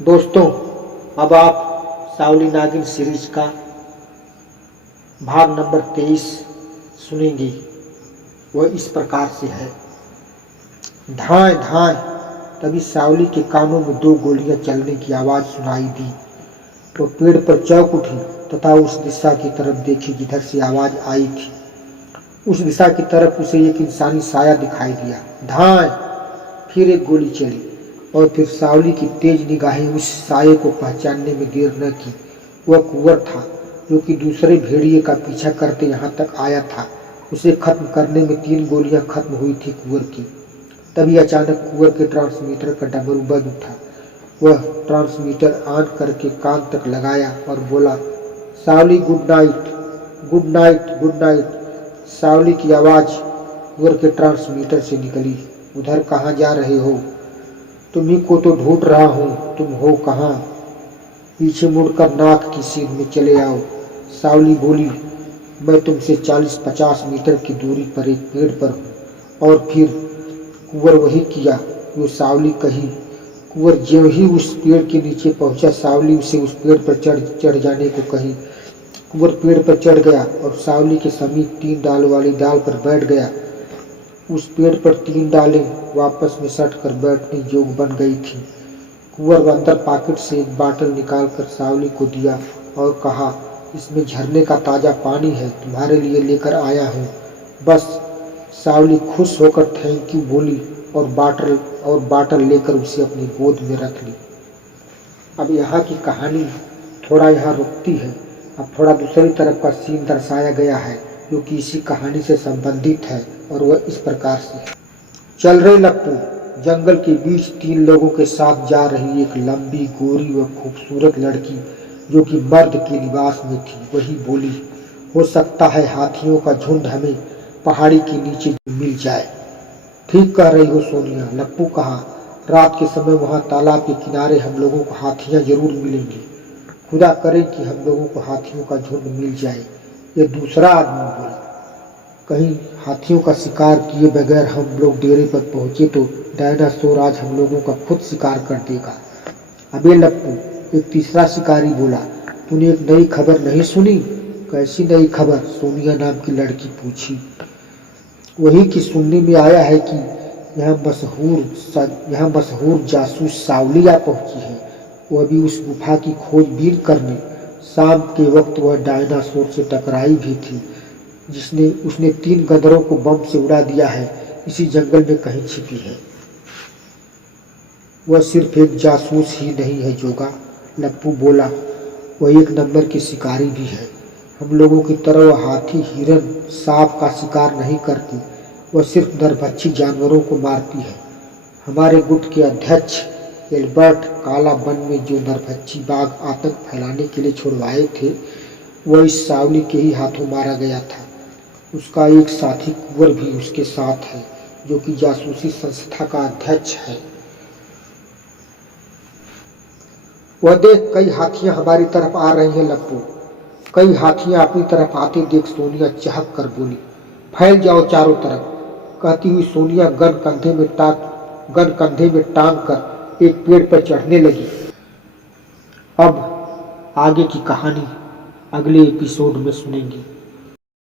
दोस्तों, अब आप सावली नागिन सीरीज का भाग नंबर 23 सुनेंगे। वह इस प्रकार से है। धाए धाए, तभी सावली के कानों में 2 गोलियां चलने की आवाज सुनाई दी। वह पेड़ पर चौंक उठी तथा उस दिशा की तरफ देखी जिधर से आवाज आई थी। उस दिशा की तरफ उसे एक इंसानी साया दिखाई दिया। धाए, फिर एक गोली चली और फिर सावली की तेज निगाहें उस साये को पहचानने में देर न की। वह कुंवर था जो कि दूसरे भेड़िए का पीछा करते यहाँ तक आया था। उसे खत्म करने में 3 गोलियां खत्म हुई थी कुंवर की। तभी अचानक कुंवर के ट्रांसमीटर का डमरू बज उठा। वह ट्रांसमीटर ऑन करके कान तक लगाया और बोला, Savli good night, good night, good night. Savli की आवाज कुंवर के ट्रांसमीटर से निकली। उधर कहाँ जा रहे हो? तुम्ही को तो ढूंढ रहा हूँ, तुम हो कहाँ? पीछे मुड़कर नाक की सीध में चले आओ। सावली बोली, मैं तुमसे 40-50 मीटर की दूरी पर एक पेड़ पर हूँ। और फिर कुंवर वही किया जो सावली कही। कुंवर ज्यों ही उस पेड़ के नीचे पहुंचा, सावली उसे उस पेड़ पर चढ़ जाने को कही। कुंवर पेड़ पर चढ़ गया और सावली के समीप 3 डाल वाली डाल पर बैठ गया। उस पेड़ पर 3 डालें वापस में सट कर बैठने योग्य बन गई थी। कुंवर अंदर पॉकेट से एक बाटल निकालकर सावली को दिया और कहा, इसमें झरने का ताजा पानी है, तुम्हारे लिए लेकर आया हूँ। बस। सावली खुश होकर थैंक यू बोली और बाटल लेकर उसे अपनी गोद में रख ली। अब यहाँ की कहानी थोड़ा यहाँ रुकती है। अब थोड़ा दूसरी तरफ का सीन दर्शाया गया है जो कि इसी कहानी से संबंधित है और वह इस प्रकार से है। चल रहे लप्पू, जंगल के बीच 3 लोगों के साथ जा रही एक लंबी, गोरी व खूबसूरत लड़की जो कि मर्द के लिबास में थी, वही बोली, हो सकता है हाथियों का झुंड हमें पहाड़ी के नीचे मिल जाए। ठीक कह रही हो सोनिया, लप्पू कहा। रात के समय वहाँ तालाब के किनारे हम लोगों को हाथियाँ जरूर मिलेंगी। खुदा करे कि हम लोगों को हाथियों का झुंड मिल जाए। ये दूसरा आदमी बोला, कहीं हाथियों का शिकार किए बगैर हम लोग डेरे पर पहुंचे तो डायनासोर आज हम लोगों का खुद शिकार कर देगा। अबे लप्पू, एक तीसरा शिकारी बोला, तूने एक नई खबर नहीं सुनी? कैसी नई खबर? सोनिया नाम की लड़की पूछी। वही कि सुनने में आया है कि यहाँ मशहूर जासूस सावली आ पहुंची है। वह भी उस गुफा की खोजबीन करने। शाम के वक्त वह डायनासोर से टकराई भी थी उसने 3 गदरों को बम से उड़ा दिया है। इसी जंगल में कहीं छिपी है। वह सिर्फ एक जासूस ही नहीं है जोगा, लप्पू बोला, वह 1 नंबर की शिकारी भी है। हम लोगों की तरह वह हाथी, हिरन, सांप का शिकार नहीं करती। वह सिर्फ नरभक्षी जानवरों को मारती है। हमारे गुट के अध्यक्ष एल्बर्ट काला वन में जो नरभक्षी बाघ आतंक फैलाने के लिए छुड़वाए थे, वह इस सावली के ही हाथों मारा गया था। उसका एक साथी कुंवर भी उसके साथ है जो कि जासूसी संस्था का अध्यक्ष है। वह देख, कई हाथियां हमारी तरफ आ रही हैं लप्पू। कई हाथियां अपनी तरफ आते देख सोनिया चहक कर बोली, फैल जाओ चारों तरफ। कहती हुई सोनिया गन कंधे में टांग कर एक पेड़ पर चढ़ने लगी। अब आगे की कहानी अगले एपिसोड में सुनेंगे।